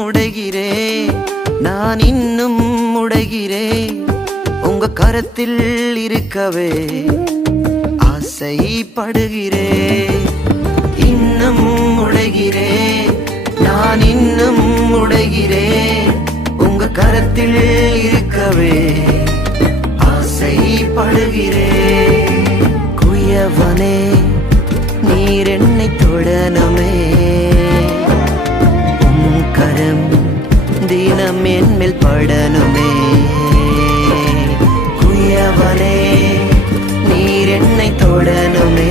உடைகிறே நான் இன்னும் உடைகிறே உங்க கரத்தில் இருக்கவே ஆசைப்படுகிறே இன்னும் உடைகிறே நான் இன்னும் உடைகிறே உங்க கரத்தில் இருக்கவே ஆசைப்படுகிறே குயவனே நீர் என்னை தொடனமே கரம் தினம் என்மேல் படனுமே குயவனே நீர் என்னை தொடனுமே